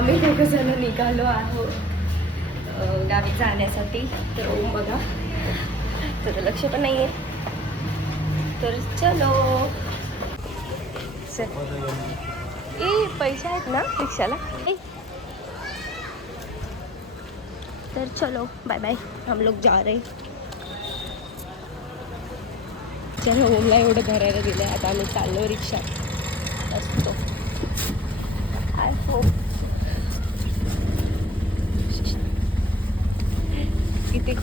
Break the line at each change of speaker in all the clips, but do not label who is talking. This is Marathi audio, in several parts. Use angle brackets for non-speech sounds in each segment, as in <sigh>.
आम्ही दोघं जण निघालो आहोत गावी जाण्यासाठी. तर ओम बघा तुझं लक्ष पण नाही आहे तर चलो. ए पैसे आहेत ना रिक्षाला? तर चलो बाय बाय हम लोग जा रहे चलो ओमला एवढं धरायला दिलं आता आम्ही चाललो रिक्षा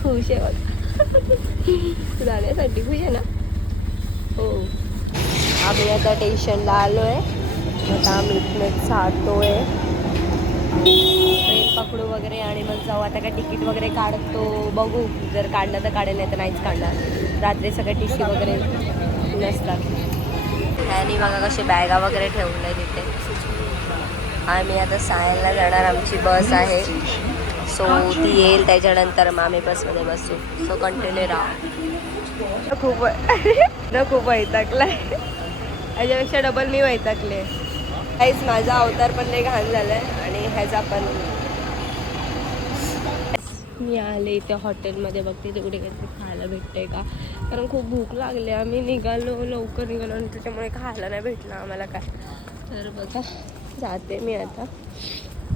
खुश आहे बघा जाण्यासाठी खुश आहे ना? हो. आम्ही आता स्टेशनला आलो आहे आता आम्ही इथनं आहे ट्रेन पकडू वगैरे आणि मग जाऊ. आता काय तिकीट वगैरे काढतो. बघू. जर काढलं तर काढेल नाही तर नाहीच काढणार. रात्री सगळं टी सी वगैरे नसतात. आणि बघा कसे बॅगा वगैरे ठेवलं तिथे आम्ही आता सायनला जाणार. आमची बस आहे. सो ती येईल त्याच्यानंतर मग आम्ही बसमध्ये बसू. सो कंटिन्यू राहा. खूप न खूप <laughs> वैतागलाय याच्यापेक्षा डबल मी वैतागले काहीच माझा अवतार पण लय घाण झालाय आणि ह्याचा पण मी. आले इथे हॉटेलमध्ये बघते तिकडे काहीतरी खायला भेटतंय का? कारण खूप भूक लागली आम्ही निघालो लवकर निघालो आणि त्याच्यामुळे खायला नाही भेटलं आम्हाला काय. तर बघा जाते मी आता.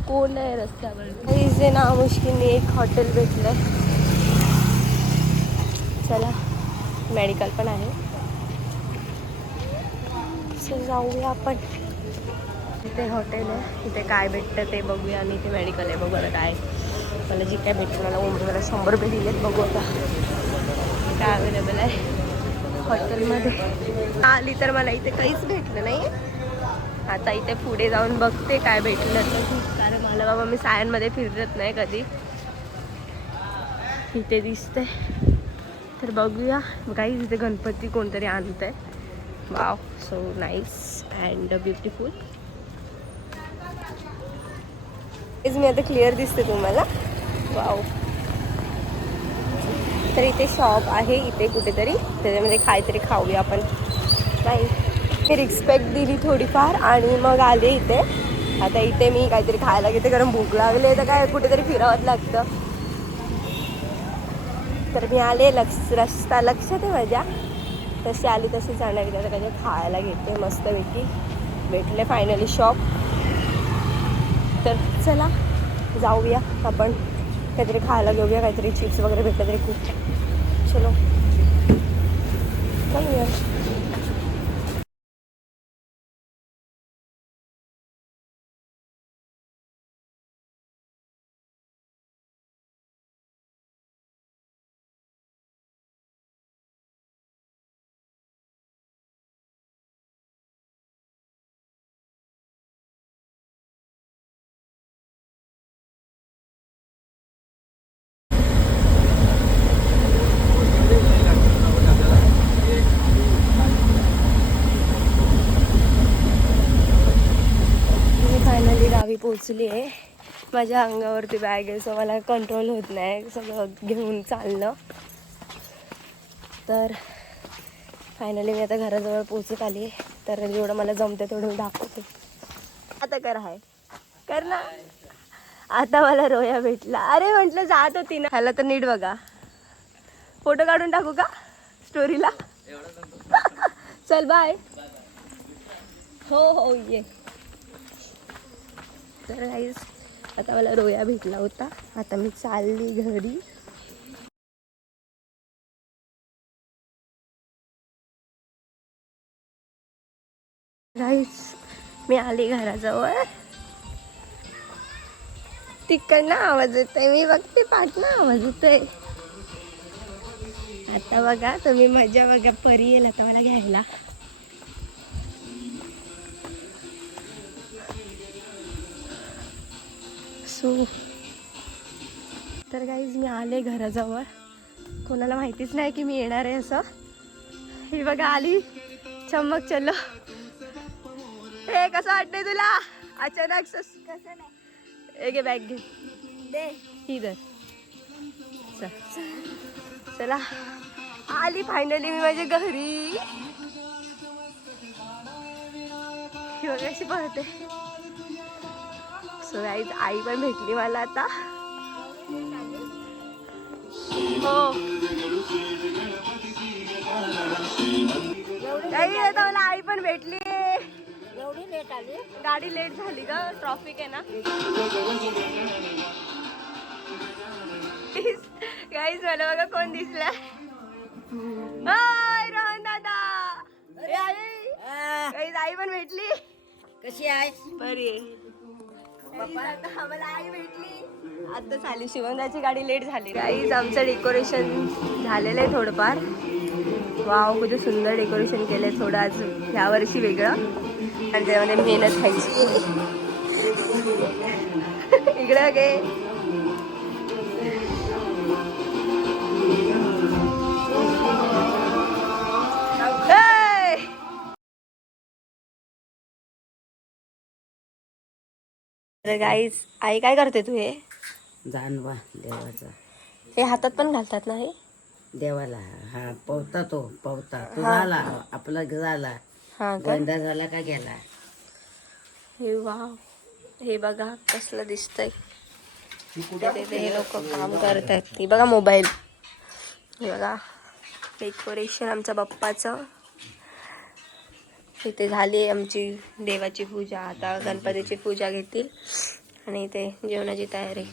कोण आहे रस्त्यावर. इथे ना मुश्किलने एक हॉटेल भेटलं चला मेडिकल पण आहे. चल जाऊया आपण. इथे हॉटेल आहे. इथे काय भेटतं ते बघूया. आणि इथे मेडिकल आहे बघू आता काय. मला जी काय भेटतं मला ओमरी मला शंभर रुपये दिलेत. बघू आता. काय अवेलेबल आहे. हॉटेलमध्ये आली तर मला इथे काहीच भेटलं नाही. आता इथे पुढे जाऊन बघते काय भेटलं तर. कारण मला बाबा मी सायनमध्ये फिरत नाही कधी. इथे दिसते तर बघूया. काही इथे गणपती कोणतरी आणत आहे wow so nice and beautiful मी आता क्लिअर दिसते तुम्हाला. वाव तर इथे शॉप आहे इथे कुठेतरी. त्याच्यामध्ये काहीतरी खाऊया आपण. नाही रिस्पेक्ट दिली थोडीफार आणि मग आले इथे. आता इथे मी काहीतरी खायला घेते कारण भूक लागले तर काय कुठेतरी फिरावंच लागतं. तर मी आले लक्ष रस्ता लक्षात आहे माझ्या. तशी आली तशी जाणार तर आता काहीतरी खायला घेते मस्तपैकी. भेटले फायनली शॉप तर चला जाऊया आपण. काहीतरी खायला घेऊया काहीतरी चिप्स वगैरे भेटलं तरी खूप. चलो. जाऊया मी फायनली गावी पोचली आहे माझ्या अंगावरती बॅग आहे सो मला कंट्रोल होत नाही. सगळं घेऊन चाललं. तर फायनली मी आता घराजवळ पोचत आली. तर जेवढं मला जमते तेवढं दाखवते. आता कर आहे कर ना. आता मला रोया भेटला. अरे म्हटलं जात होती ना. ह्याला तर नीट बघा. फोटो काढून टाकू का? स्टोरीला <laughs> चल बाय हो हो ये. तर गाईज आता मला रोया भेटला होता. आता मी चालली घरी. गाईज मी आली घराजवळ. तिकडनं आवाज येतोय. मी बघते पाठनं आवाज येतोय. आता बघा तुम्ही मजा बघा. परी येईल आता मला घ्यायला. सो. तर काहीच मी आले घराजवळ. कोणाला माहितीच नाही की मी येणार आहे असं. ही बघा आली. चमक चलो. हे कसं वाटतंय तुला? अचानक
कसं नाही.
घे बॅग घे.
दे.
ही चल. चला. आली फायनली मी माझ्या घरी. ही बघा अशी पळते. सो गाईज आई पण भेटली मला आता. हो. मला आई पण भेटली.
एवढी लेट आली?
गाडी लेट झाली का ट्रॉफिक आहे ना. गाईज मला बघा कोण दिसला हाय रोहन दादा. आई. आई पण भेटली.
कशी आहे
बरी आता आम्हाला आई भेटली. आता झाली शिवंदाची गाडी लेट झाली. गाईज आमचं डेकोरेशन झालेलं आहे थोडंफार. वाव कुठे सुंदर डेकोरेशन केलंय थोडं आज. ह्या वर्षी वेगळं. आणि त्यामध्ये मेहनत व्हायची <laughs> इकडं गे तर गाईज आई काय करते तू हे?
जानवा देवाचा.
हे हातात पण घालतात ना हे?
देवाला हा पवता तो पवता तो. झाला आपला झाला.
हा का?
गंधा झाला का गेला?
हे वाव. हे बघा कसलं दिसतंय. ते हे लोक काम करतात हे बघा मोबाईल. हे बघा डेकोरेशन आमच्या बाप्पाचं. इथे झाली आहे आमची देवाची पूजा. आता गणपतीची पूजा घेतील आणि इथे जेवणाची तयारी.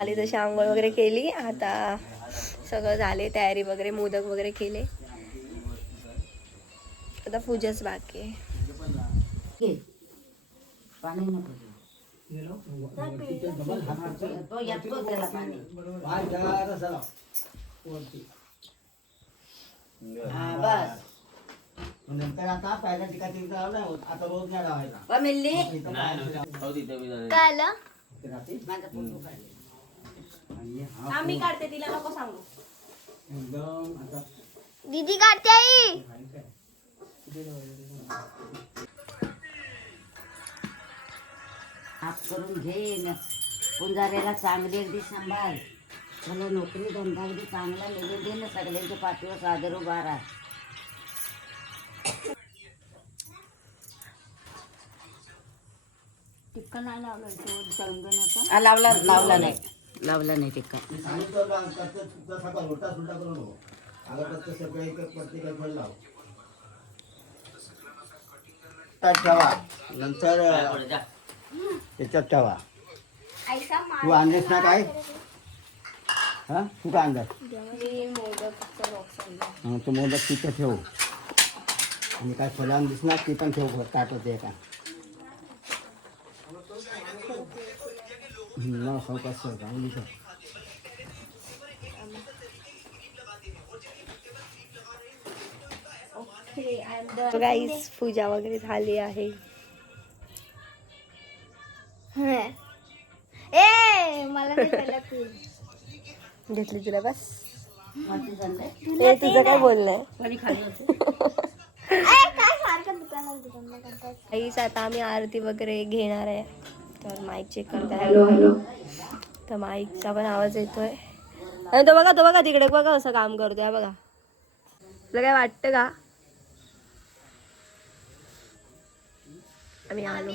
आली तशी आंघोळ वगैरे केली आता सगळं झाले तयारी वगैरे मोदक वगैरे केले. आता पूजाच बाकी आहे.
पाणी नको देऊ. तो येतो त्याला पाणी हा बस.
नंतर आता पहिल्या ठिकाणी तिकडे लावला आता रोज नाही लावायचा
वा मिल्ली?
काय
माझा फोटो काढले
आणि हा
आम्ही काढते तिला. नको सांगू.
एकदम आता
दीदी काढते आई.
हात करून घे. न पुंजाऱ्याला चांगली अगदी सांभाळ. त्याला नोकरी धंदा अगदी चांगला मिळून दे ना सगळ्यांच्या पाठीवर सादर उभा राहा.
टिक्का नाही लावला
हा, लावला लावला नाही. लावला नाही टिक्का.
सांगितलं बा, कसं तुझा सकाळ उलटा सुलटा करू नको अगं कसं सगळं एक एक प्रत्येक फळ लाव. त्यात ठेवा. नंतर त्याच्यात ठेवा. तू आणलेस ना काय? हा? तू काय आणलं हा, तो मोदक तिथं ठेव आणि काय फळान दिसणार ती पण ठेव ताट होते का न सावकाश का उलीचं.
गाईस पूजा वगैरे झाली आहे
ए मला.
घेतली तुला बस. हे तुझं काय बोलणं आहे काहीच आता आम्ही आरती वगैरे घेणार आहे. तर माईक चेक करता हॅलो हॅलो तर माईकचा पण आवाज येतोय. आणि तो बघा तो बघा तिकडे बघा कसं काम करतोय बघा. तुला काय वाटतं का? आम्ही आलो.